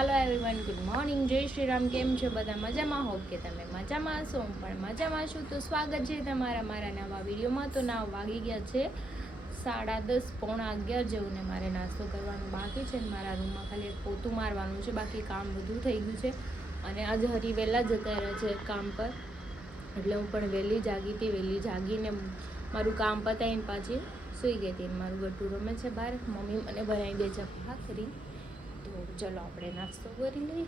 હાલો everyone, good morning, જય શ્રી રામ. કેમ છો બધા? મજામાં? હોપ કે તમે મજામાં હશો. હું પણ મજામાં છું. તો સ્વાગત છે તમારા મારા નવા વિડીયોમાં. તો ના વાગી ગયા છે 10:30 પોણા 11 જેવું ને મારે નાસ્તો કરવાનું બાકી છે. મારા રૂમમાં ખાલી એક પોતું મારવાનું છે, બાકી કામ બધું થઈ ગયું છે. અને આજે હરી વહેલા જતા રહ્યા છે કામ પર, એટલે હું પણ વહેલી જાગી હતી. વહેલી જાગીને મારું કામ પતાવીને પાછી સૂઈ ગઈ હતી. મારું ગટુ રમે છે બહાર. મમ્મી મને બનાવી દે છે ભાખરી. તો ચલો આપણે નાસ્તો કરી લઈએ,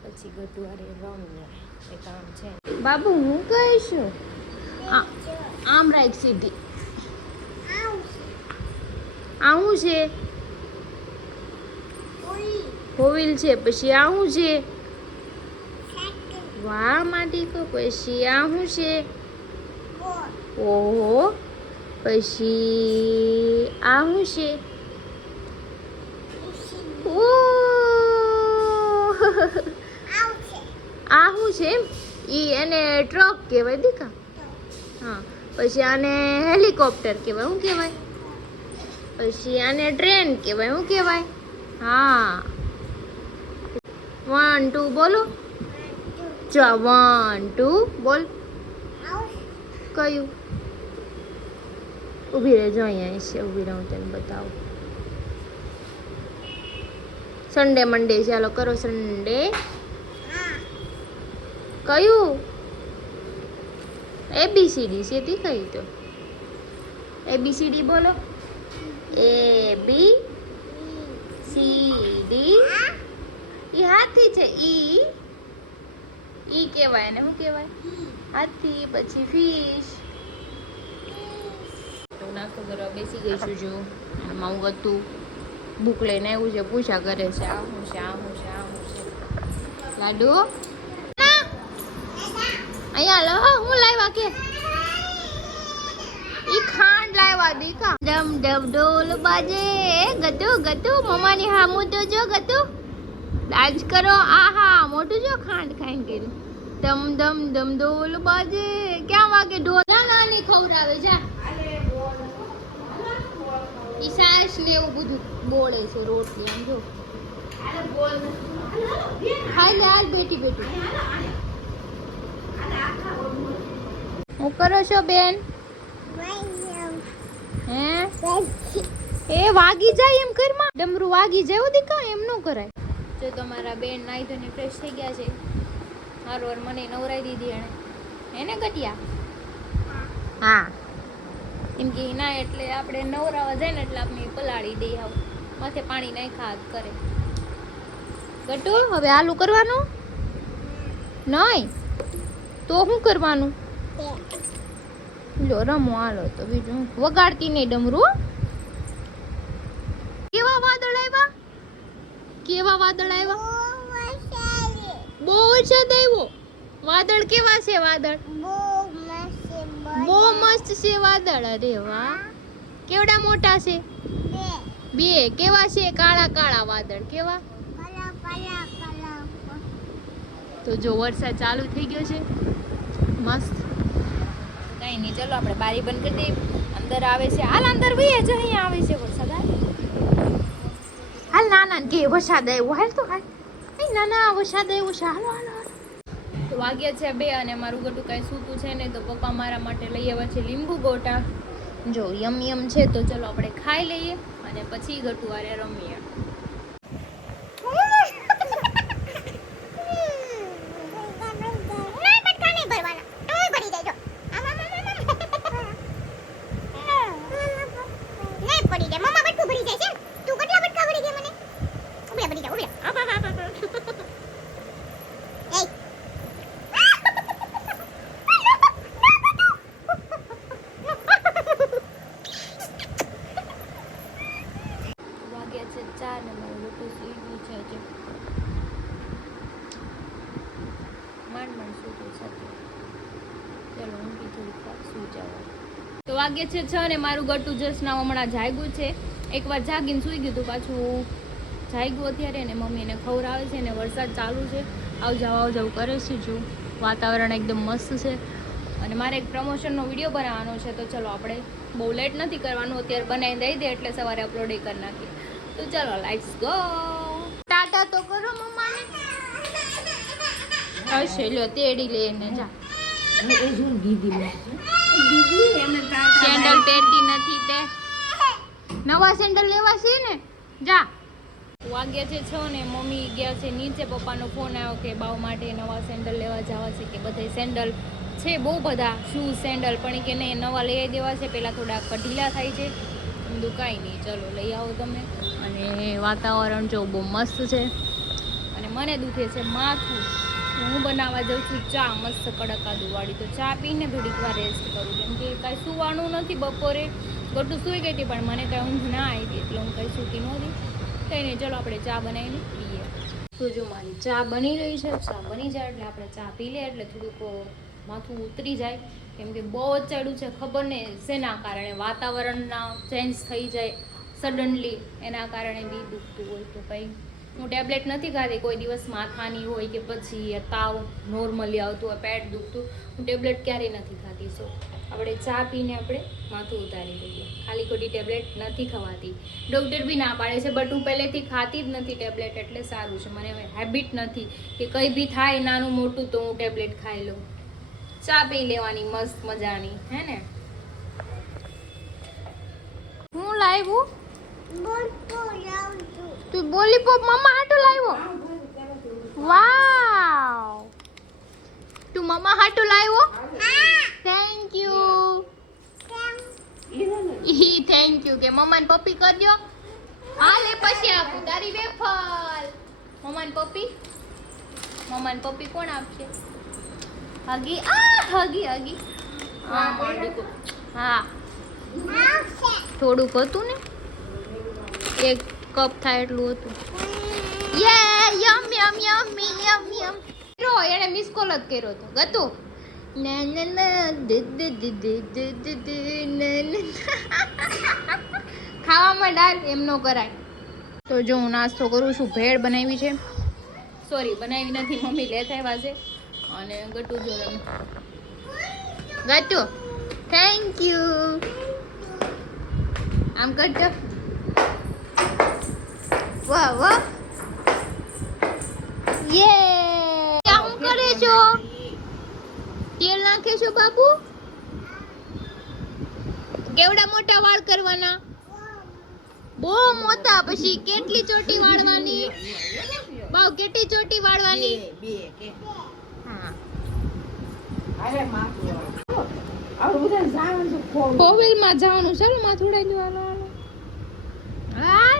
પછી ગટુવારે રમીએ. એ કામ છે. બાબુ હું કહીશું આમ રાખ સીધી. આવું છે હોવિલ છે, પછી આવું છે. વાહ માટી કો. પછી આવું છે ઓહો. પછી આવું છે આવું છે ઈ એને ટ્રક કહેવાય દીકા. હા, પછી આને હેલિકોપ્ટર કહેવાય. શું કહેવાય? પછી આને ટ્રેન કહેવાય. શું કહેવાય? હા, 1 2 બોલો. 1 2 બોલ. કયું? ઊભી રહેજો, અહીંયા છે. ઊભી રહું, તને બતાવું. સન્ડે મંડે. ચાલો કરો સન્ડે. કયું? ABCD છે તે કઈ? તો ABCD બોલો. ABCD. ઈ હાથી છે. ઈ કહેવાય ને. શું કહેવાય? હાથી. પછી ફિશ. નાસ્તો કરવા બેસી ગઈ છું. જો આમાં હું હતું બુક લઈને આવ્યું છે. પૂછા કરે છે આ હું છે, આ હું છે, આ હું છે. લાડુ અહીંયા લો. હું લાવ્યા કે ઈ ખાંડ લાવ્યા દીકા. ડમ ડમ ઢોલ બાજે. ગટુ ગટુ મમ્માની હામું તો જો. ગટુ ડાન્સ કરો. આહા મોટું જો ખાંડ ખાઈને કર્યું. દમ દમ દમ ઢોલ બાજે. ક્યાં વાગે ઢોલ? નાની ખવડાવે જા. ઈ સાસ ને એવું બધું બોળે છે. રોટલી આમ જો ખાઈ લે. આજ બેટી બેટી. હું કરો છો બેન? હે એ વાગી જાય એમ કરમાં. ડમરું વાગી જાય દીકા, એમ ન કરાય. જો તમારા બેન નાઈ ધોઈને ફ્રેશ થઈ ગયા છે. હારવાર મને નવરાઈ દીધી એને ગટિયા. હા, એમ કે ના એટલે આપણે નવરાવા જાય ને એટલે આપણે પલાળી દઈએ. આવું માથે પાણી નાખ્યા કરે. ગટુ હવે આલું કરવાનું નહીં તો શું કરવાનું? લો રમો. હાલો તો બીજું વગાડતી નહીં ડમરું. કેવા વાદળ આવ્યા? કેવા વાદળ આવ્યા? બહુ વરસાદ આવ્યો. વાદળ કેવા છે? વાદળ બહુ મસ્ત છે વાદળ. અરે વાહ, કેવડા મોટા છે? 2. કેવા છે? કાળા કાળા વાદળ. કેવા? તો જો વરસાદ ચાલુ થઈ ગયો છે મસ્ત. કઈ નહીં, ચલો આપણે બારી બંધ કરી દઈએ. અંદર આવે છે. હાલ અંદર વહી જ. અહીંયા આવે છે વરસાદ. હાલ નાના કે વરસાદ આવ્યો. હાલ તો હાલ. ના ના વરસાદ આવ્યો છે. હાલો હાલો. તો વાગ્યા છે 2 અને મારું ગટુ કાંઈ સૂતું છે ને, તો પપ્પા મારા માટે લઈ આવ્યા છે લીંબુ ગોટા. જો યમ યમ છે. તો ચલો આપણે ખાઈ લઈએ અને પછી ગટુ વારે રમીએ. તો વાગે છે 6 ને મારું ગટુ જસ્ટ ના હમણાં જાગ્યું છે. એકવાર જાગીને સૂઈ ગયું હતું, પાછું જાગ્યું અત્યારે ને મમ્મી એને ખવડાવે છે ને વરસાદ ચાલુ છે. આવ જાવ કરે છે. જો વાતાવરણ એકદમ મસ્ત છે. અને મારે એક પ્રમોશનનો વિડીયો બનાવવાનો છે. તો ચલો આપણે બહુ લેટ નથી કરવાનું, અત્યારે બનાવી દઈ દે એટલે સવારે અપલોડ કરી નાખીએ. તો ચલો લેટ્સ ગો. સ્ટાર્ટ ટાટા તો કરો મમ્માને. હશે લ્યો તેડી લઈને જા. સેન્ડલ પહેરતી નથી તે. નવા સેન્ડલ લેવા છે ને જા. વાગ્યા છે 6 ને મમ્મી ગયા છે નીચે. પપ્પાનો ફોન આવ્યો કે બાવ માટે નવા સેન્ડલ લેવા જવા છે કે બધા સેન્ડલ છે બહુ બધા શૂઝ સેન્ડલ પણ કે નહીં નવા લઈ દેવા છે. પહેલાં થોડા ઢીલા થાય છે. બધું કાંઈ નહીં ચલો લઈ આવો તમે. અને વાતાવરણ જો બહુ મસ્ત છે. અને મને દુખે છે માથું. હું બનાવવા જાઉં છું ચા મસ્ત કડક આદુવાળી. તો ચા પીને થોડીક વાર રેસ્ટ કરું કેમ કે કાંઈ સુવાનું નથી. બપોરે ગટું સૂઈ ગઈ હતી પણ મને કાંઈ ઊંઘ ના આવી એટલે હું કાંઈ સૂતી નહોતી. કંઈ નહીં ચલો આપણે ચા બનાવીને પીએ. તો જો મારી ચા બની રહી છે. ચા બની જાય એટલે આપણે ચા પી લે એટલે થોડુંક માથું ઉતરી જાય. કેમ કે બહુ જ ચડ્યું છે ખબર ને શેના કારણે વાતાવરણના ચેન્જ થઈ જાય સડનલી એના કારણે બી દુખતું હોય. તો કંઈ હું ટેબ્લેટ નથી ખાતી. કોઈ દિવસ માથાની હોય કે પછી તાવ નોર્મલી આવતું હોય પેટ દુખતું હું ટેબ્લેટ ક્યારેય નથી ખાતી. સો આપણે ચા પીને આપણે માથું ઉતારી દઈએ. ખાલી ખોટી ટેબ્લેટ નથી ખવાતી. ડૉક્ટર બી ના પાડે છે બટ હું પહેલેથી ખાતી જ નથી ટેબ્લેટ એટલે સારું છે. મને હેબિટ નથી કે કંઈ બી થાય નાનું મોટું તો હું ટેબ્લેટ ખાઈ લઉં. ચા પી લેવાની મસ્ત મજાની હે ને. હું લાવ્યું તું બોલીપોપ મમ્મા હાટુ લાવ્યો. વાવ તું મમ્મા હાટુ લાવ્યો. Thank you. થેન્ક યુ કે મમ્માને પપ્પી કરજો. હા લે પછી આપું તારી વેફર. મમ્માને પપ્પી કોણ આપશે. હગી હગી હા માંડીકો. હા થોડુંક હતું ને એક કપ થાય એટલું હતું. યે યમ યમ યમ યમ યમ રો એને મિસ કોલ જ કર્યો તો ગતું ના ના ના ખાવામાં ડાલ એમ નો કરાય. તો જો હું નાસ્તો કરું છું. ભેળ બનાવી છે. સોરી બનાવી નથી મમ્મી લેતા આવ્યા છે. અને ગટુ જોડે ગટુ થેન્ક યુ આમ કરજો. વાહ વાહ યે क्या હું કરે છો. તેલ નાખે છો બાબુ. કેવડા મોટા વાળ કરવાના. બહુ મોટા. પછી કેટલી ચોટી વાળવાની. બાવ કેટલી ચોટી વાળવાની. હા ફોરવ્હીલ માં જવાનું ચાલો માથું ઉડાઈ દેવાનું. હા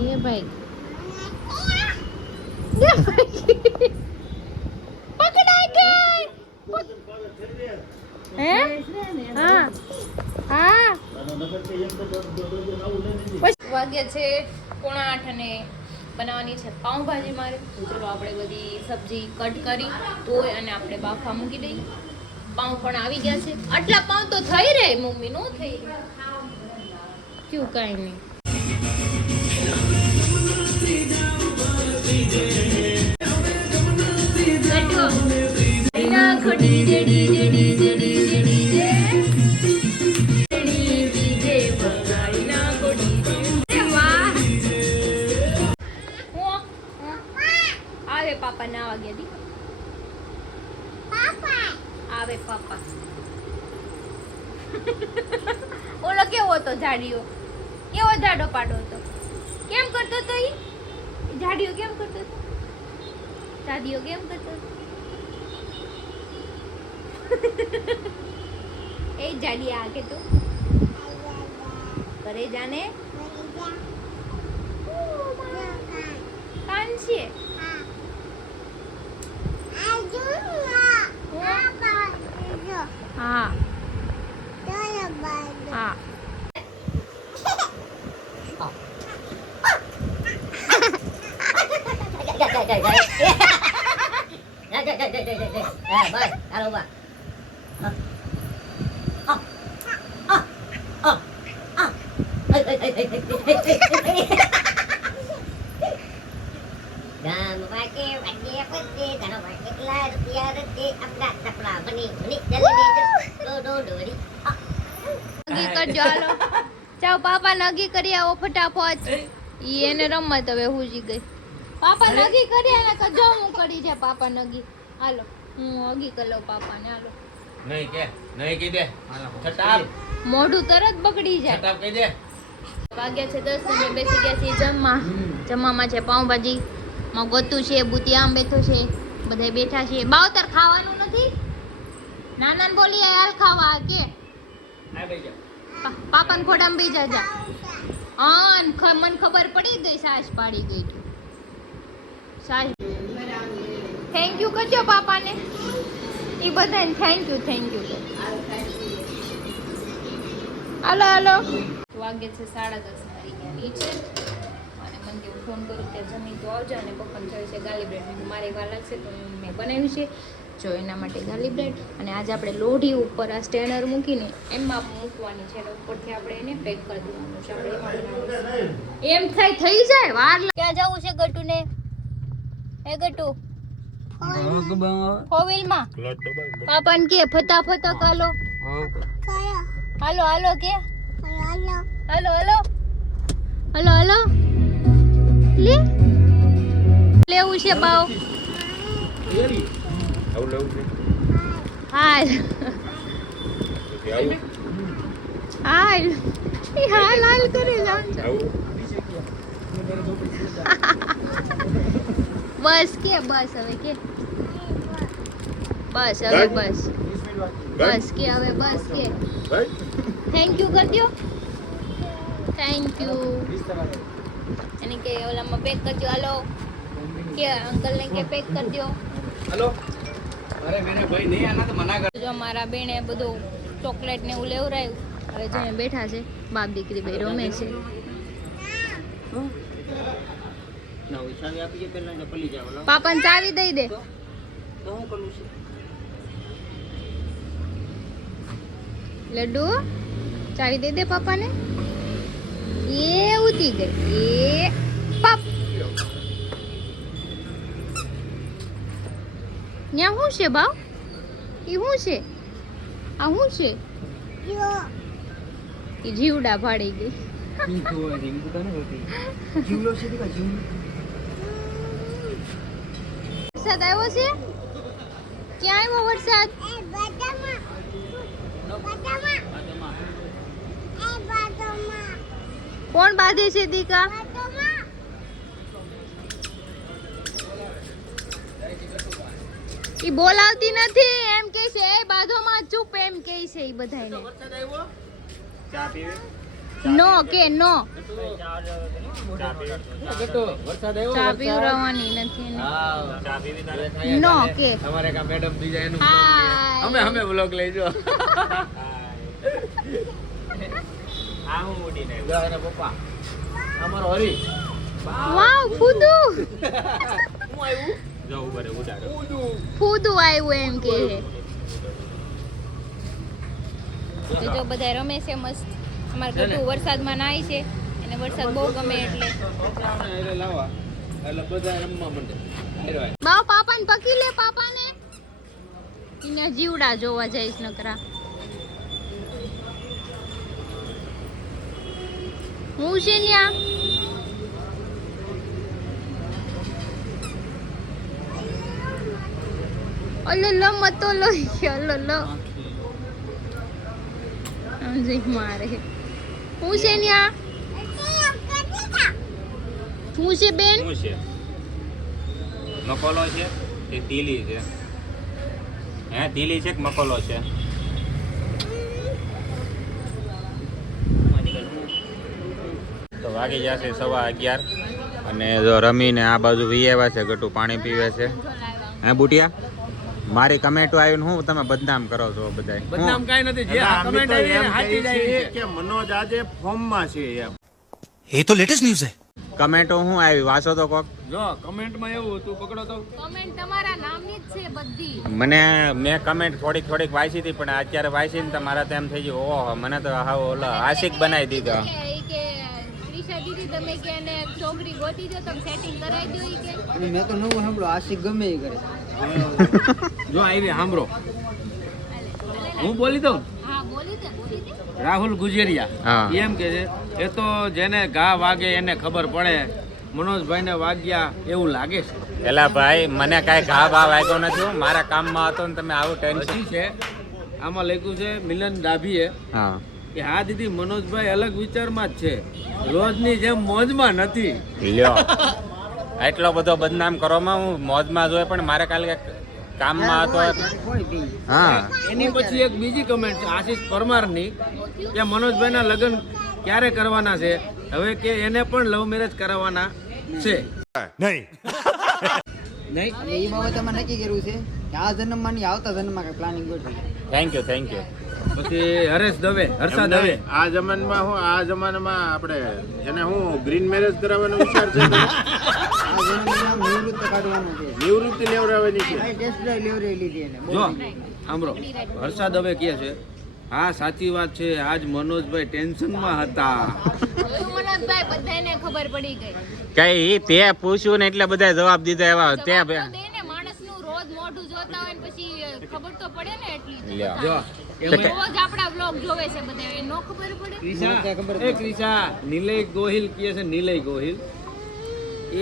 એ ભાઈ પકડાઈ ગઈ. હે હા હા વાગ્યા છે 7:45 અને બનાવવાની છે પાઉંભાજી મારે. તો ચલો આપણે બધી સબ્જી કટ કરી ધોઈ અને આપણે બાફા મૂકી દઈએ. પાઉં પણ આવી ગયા છે. આટલા પાઉં તો થઈ રહે મમ્મી નો થઈ ક્યું કાંઈ નહીં. આવે પાપા ના વાગ્યા દી આવે પાપા. ઓલો કેવો હતો જાડીઓ. કેવો જાડો પાડો હતો. કેમ કરતો હતો ઈ જાડીઓ કેમ કરતો હતો. જાડીઓ કેમ કરતો હતો. એ જાડી આગે તો કરે જાને કાન છે. હા હા કરજો હાલો ચાલ પાપા નગી કરી આવો ફટાફટ. ઈ એને રમત હવે હુજી ગઈ. પાપા નગી કરી અને કજો હું કરી છે પાપા નગી. હાલો હું અગી કરી લઉં પાપાને. હાલો નહીં કહી દે છટાપ મોઢું તરત બગડી જાય. છટાપ કહી દે. વાગ્યા છે 10 અને બેસી ગયા છે જમવા. જમવામાં છે પાઉંભાજી, માં ગોતું છે, બુતિયામ બેઠો છે, બધા બેઠા છે. બાવતર ખાવાનું નથી? નાના બોલી હાલ ખાવા કે આ બેસી જા. પાપાને ખોડામાં બેસી જા. હા મને ખબર પડી ગઈ સાસ પાડી ગઈ. સાસ થેન્ક યુ કરજો પાપાને. એ બધાને થેન્ક યુ હાલો હાલો. વાગે છે 10:30 મારી ગયા નીચે અને મને કે ફોન કરું કે જમીન તો આવજો અને પપ્પાને જોઈએ છે ગાલી બ્રેડ. મારે વાર લાગશે તો મેં બનાવ્યું છે જો એના માટે ગાલી બ્રેડ. અને આજે આપણે લોઢી ઉપર આ સ્ટેનર મૂકીને એમાં મૂકવાની છે એટલે ઉપરથી આપણે એને પેક કરી દેવાનું છે. આપણે એમ થાય થઈ જાય વાર. ક્યાં જવું છે ગટુને? એ ગટુ ફોવિલમાં પાપાને કે ફટાફટ હાલો હાલો હાલો કે હાલો હાલો હાલો હાલો લે લેવું છે બાવ. હાલ હાલ હાલ હાલ કરે જાવ. બસ કે બસ હવે કે બસ હવે બસ બસ કે હવે બસ કે થેન્ક યુ કરી દો. થેન્ક યુ એને કે ઓલામાં પેક કરજો. હાલો કે અંકલને કે પેક કરી દો. હેલો અરે મેરે ભાઈ નહીં આના તો મના કર. જો મારા બેને બધું ચોકલેટ ને એવું લેવરાયું. હવે જો બેઠા છે બાપ દીકરી બે રમે છે. પાપાને ચાવી દઈ દે. લડ્ડુ ચાવી દઈ દે પાપાને. એ ઉતી ગઈ. એ પાપ ન્યા શું છે બાવ? એ શું છે? આ શું છે? એ જીવડા ભાડી ગઈ. વરસાદ આવ્યો છે? ક્યાં આવ્યો વરસાદ? કોણ બાંધે છે દીકા? ઈ બોલાવતી નથી એમ કે છે એ બાધોમાં ચૂપ એમ કે છે ઈ બધાયને. નો કે નો ચા પીવરાવાની નથી નો કે તમારે કા મેડમ બીજા એનું હાય અમે વ્લોગ લઈજો. આ હું ઉડીને ગયો એના પપ્પા અમારો હરી વાવ ફૂદુ હું આવ્યું જો ઉપર ઉડાડો ફૂદુ આવ્યું એમ કે છે. જો બધા રમે છે મસ્ત. અમાર ગટુ વરસાદમાં નાય છે અને વરસાદ બહુ ગમે એટલે લાવા એટલે બધા રમવા માંડે. બાવ પાપાને પકી લે. પાપાને ઇના જીવડા જોવા જઈશ નકરા. હું છે ન્યા ઓલો લો મતો લો લો લો અંજી મારે હું છે ન્યા હું છે બેન શું છે? મકોલો છે એ તીલી છે. હે તીલી છે કે મકોલો છે? તો વાગી જશે 11:15 અને જો રમીને આ બાજુ વી આવ્યા છે. ગટુ પાણી પીવે છે. હે બુટિયા મારી કમેન્ટો આવીને હું તમે બદનામ કરો છો બધાય. બદનામ કાઈ નથી. જે આ કમેન્ટ આવી એને સાચી જાય કે મનોજ આજે ફોર્મમાં છે એમ. ये तो लेटेस्ट न्यूज़ है. કમેન્ટો હું આવી વાંચો તો કોક. જો કમેન્ટમાં એવું હતું પકડો તો કમેન્ટ તમારા નામની જ છે બધી. મેં કમેન્ટ થોડીક વાંચી હતી પણ અત્યારે વાંચીને તો મારા તો એમ થઈ ગયું ઓહો મને તો હાવ ઓલા આશિક બનાવી દીધો. કે ત્રિષા દીદી તમે કે એને છોકરી ગોતી દો તમે સેટિંગ કરાવી દો ઈ કે મેં તો નવું સાંભળો આશિક ગમે એ કરે. જો આવી સાંભળો હું બોલી દઉં. હા બોલી દે રાહુલ ગુજેરિયા હા. એમ કે છે એ તો જેને ઘા વાગે એને ખબર પડે, મનોજભાઈને વાગ્યા એવું લાગે છે. પેલા ભાઈ મને કાંઈ ઘા બા વાગ્યો નથી, હું મારા કામમાં હતો ને તમે આવું ટેન્શન. હજી છે આમાં લખ્યું છે મિલન ડાભીએ હા કે હા દીદી મનોજભાઈ અલગ વિચારમાં જ છે, રોજની જેમ મોજમાં નથી. લ્યો એટલો બધો બદનામ કરવામાં હું મોજમાં જોઈ, પણ મારે કાલે કામમાં હતો. કોઈ બી હા એની પછી એક બીજી કમેન્ટ છે આશીષ પરમારની કે મનોજભાઈના લગ્ન ક્યારે કરવાના છે, હવે કે એને પણ લવ મેરેજ કરાવવાના છે. નહીં એટલે એ બાબતે અમે નક્કી કર્યું છે કે આ જન્મમાં નહીં આવતા જન્મમાં કઈ પ્લાનિંગ ગોઠવી. Thank you thank you. પછી હરેશ દવે, હર્ષા દવે, આ જમાનામાં આપણે એને હું ગ્રીન મેરેજ કરાવવાનો વિચાર છે. આ જન્મનું નામ નિવૃત્ત કાઢવાનું છે. નિવૃત્તિ લેવડાવવાની છે. આ ટેસ્ટ ડ્રાઈવ લેવડાવી લીધી એને. જો સાંભળો હર્ષા દવે કહે છે હા સાચી વાત છે, આજ મનોજભાઈ ટેન્શનમાં હતા. મનોજભાઈ બધાને ખબર પડી ગઈ. કઈ તે પૂછ્યું ને એટલે બધા જવાબ દીધા એવા તે જવાબ તો દે ને, માણસનું રોજ મોઢું જોતા હોય ને પછી ખબર તો પડે ને એટલી. લ્યો. જો રોજ આપણા વ્લોગ જોવે છે બધા, એ નો ખબર પડે. ક્રિશા નિલય ગોહિલ કહે છે, નિલય ગોહિલ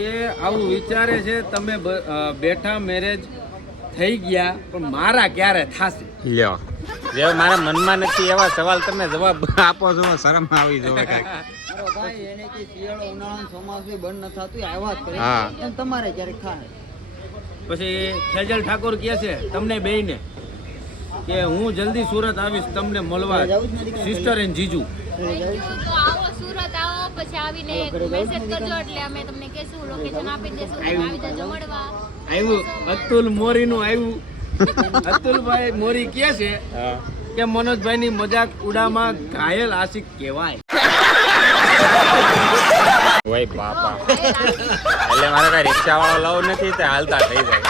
એ આવું વિચારે છે તમે બેઠા મેરેજ થઈ ગયા પણ મારા ક્યારે થાશે. લ્યો જે મારા મનમાં નથી એવા સવાલ તમે જવાબ આપો છો, શરમ આવી જોવે કાંઈક. મારો ભાઈ એને કે શિયાળો ઉનાળો ચોમાસું બંધ ન થતું એ આવ્યા જ કરે. હા. એમ તમારે ક્યારેક થાય. પછી ખેજલ ઠાકોર કહે છે તમને બેયને કે હું જલ્દી સુરત આવીશ તમને મળવા, સિસ્ટર એન્ડ જીજુ. બીજું તો આવો સુરત આવો, પછી આવીને મેસેજ કરજો એટલે અમે તમને કહેશું, લોકેશન આપી દેશું, તમે આવી જજો મળવા. આવ્યું અતુલ મોરીનું આવ્યું. અતુલભાઈ મોરી કહે છે કે મનોજભાઈની મજાક ઉડામાં ઘાયલ આશિક કહેવાય. ઓય બાપા, એટલે મારે કઈ રિક્ષા વાળો લવ નથી, તે હાલતા થઈ જાય.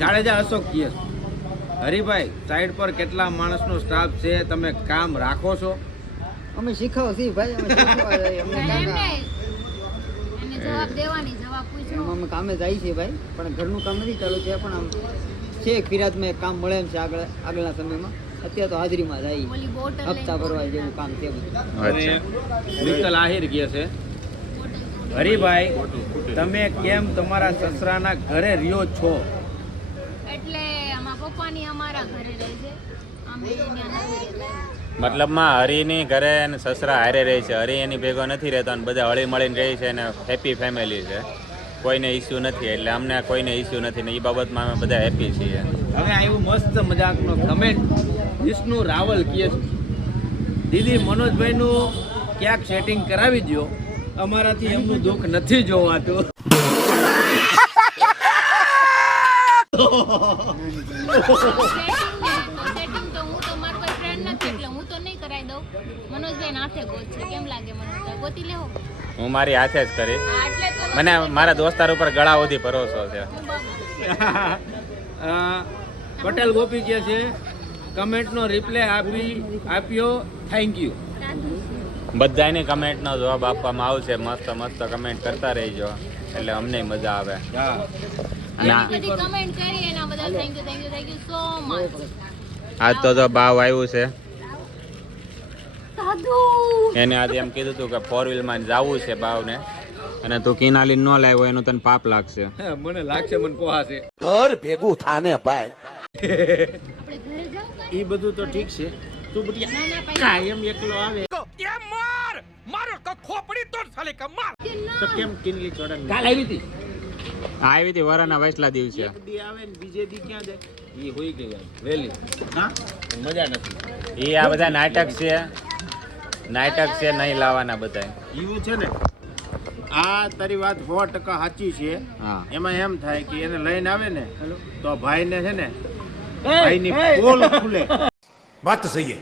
જાડેજા અશોક કહે છે હરિભાઈ સાઈડ પર કેટલા માણસનો સ્ટાફ છે, તમે કામ રાખો છો? અમે શીખવો છીએ ભાઈ, અમે શીખવા જઈએ. અમને એમ કાંઈ નહીં, એને જવાબ દેવાની, જવાબ પૂછો. એમાં અમે કામે જાય છે ભાઈ, પણ ઘરનું કામ નથી ચાલુ છે, પણ આમ છે ફિરાતમાં એક કામ મળે એમ છે આગળના સમયમાં. અત્યારે તો હાજરીમાં જાય, ઓલી બોટલ હપ્તા ભરવા જેવું કામ છે બધું. અને મિત્તલ આહિર કહે છે હરિભાઈ તમે કેમ તમારા સસરાના ઘરે રહ્યો છો? એટલે આમાં પપ્પાની અમારા ઘરે રહે છે, અમે અહીંયા નથી રહેતા. મતલબમાં હરીની ઘરે અને સસરા હારે રહે છે, હરી એની ભેગો નથી રહેતો અને બધા હળી મળીને રહે છે અને હેપી ફેમિલી છે, કોઈને ઇસ્યુ નથી, એટલે અમને કોઈને ઇસ્યુ નથી ને એ બાબતમાં અમે બધા હેપી છીએ. હવે આવ્યું મસ્ત મજાકનો કમેન્ટ વિષ્ણુ રાવલ કહે છે દીદી મનોજભાઈનું ક્યાંક સેટિંગ કરાવી દો, અમારાથી એમનું દુઃખ નથી જોવાતું. સેટિંગ તો હું તો મારો કોઈ ફ્રેન્ડ નથી એટલે હું તો નહીં કરાવી દઉં. મનોજભાઈ નાથે ગોત છે, કેમ લાગે મનોજભાઈ? ગોતી લેવો. હું મારી હાથે જ કરી, હા, એટલે તો મને મારા દોસ્તાર ઉપર ગળા સુધી ભરોસો છે. પટેલ ગોપી કહે છે કમેન્ટનો રિપ્લાય આપ્યો થેન્ક યુ. બધાની કમેન્ટનો જવાબ આપવામાં આવશે, મસ્ત મસ્ત કમેન્ટ કરતા રહીજો એટલે અમને મજા આવે. હા ના બધી કમેન્ટ કરી એના બધા થેન્ક યુ સો મચ. આજ તો જો બાવ આવ્યું છે, સાધુ એને આજે એમ કીધું હતું કે 4 વ્હીલમાં જવું છે બાવને, અને તું કિનાલી ન લાવ્યો એનું તને પાપ લાગશે. મને લાગશે મને પોહાશે. ઘર ભેગું થાને ભાઈ. આપણે ઘરે જાવ એ બધું તો ઠીક છે, તું બટિયા કાયમ એકલો આવે તો કેમ કિનલી ચોડા કાલ આવી હતી આવી હતી વરાના વૈસલા દિવસે. એક દી આવે ને બીજે દી ક્યાં જાય એ હોઈ ગઈ વેલી. હા મજા નથી. એ આ બધા નાટક છે, નાટક છે, નહીં લાવવાના બધા. એવું છે ને, આ તારી વાત 100% સાચી છે. હા એમાં એમ થાય કે એને લઈને આવે ને તો ભાઈને છે ને ભાઈની પોલ ખુલે. बात तो सही है.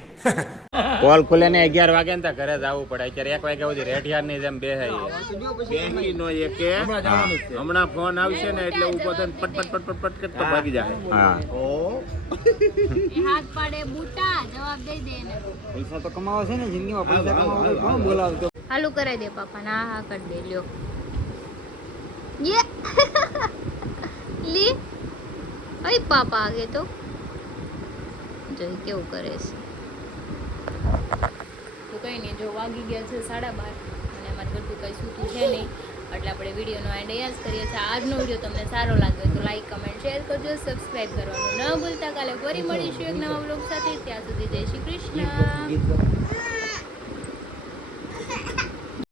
પોલ ખુલે ને 11 વાગે ને ઘરે જવું પડે. અત્યારે 1 વાગ્યા સુધી રેઠિયારની જેમ બેહે. બેંકીનો એ કે હમણાં ફોન આવશે ને એટલે ઊભો થઈને પટ કરતો ભાગી જાય. હા એ હાથ પાડે બૂટા, જવાબ દઈ દે એને. પૈસા તો કમાવા છે ને જિંદગીમાં, પૈસા કમાવા હોય કોણ બોલાવતો. હાલું કરાવી દે પાપા, ના હા કરી દે. લ્યો યે લી અય પાપા આગે તો જોઈ કેવું કરે છે. તો કંઈ નહીં, જો વાગી ગયા છે 12:30 અને અમારે ઘરથી કંઈ સૂતું છે નહીં, એટલે આપણે વિડીયોનો એન્ડ અહીંયા જ કરીએ છીએ. આજનો વિડીયો તમને સારો લાગ્યો તો લાઈક કમેન્ટ શેર કરજો, સબસ્ક્રાઈબ કરવાનું ન ભૂલતા. કાલે ફરી મળીશું એક નવા વ્લોગ સાથે. ત્યાં સુધી જય શ્રી કૃષ્ણ.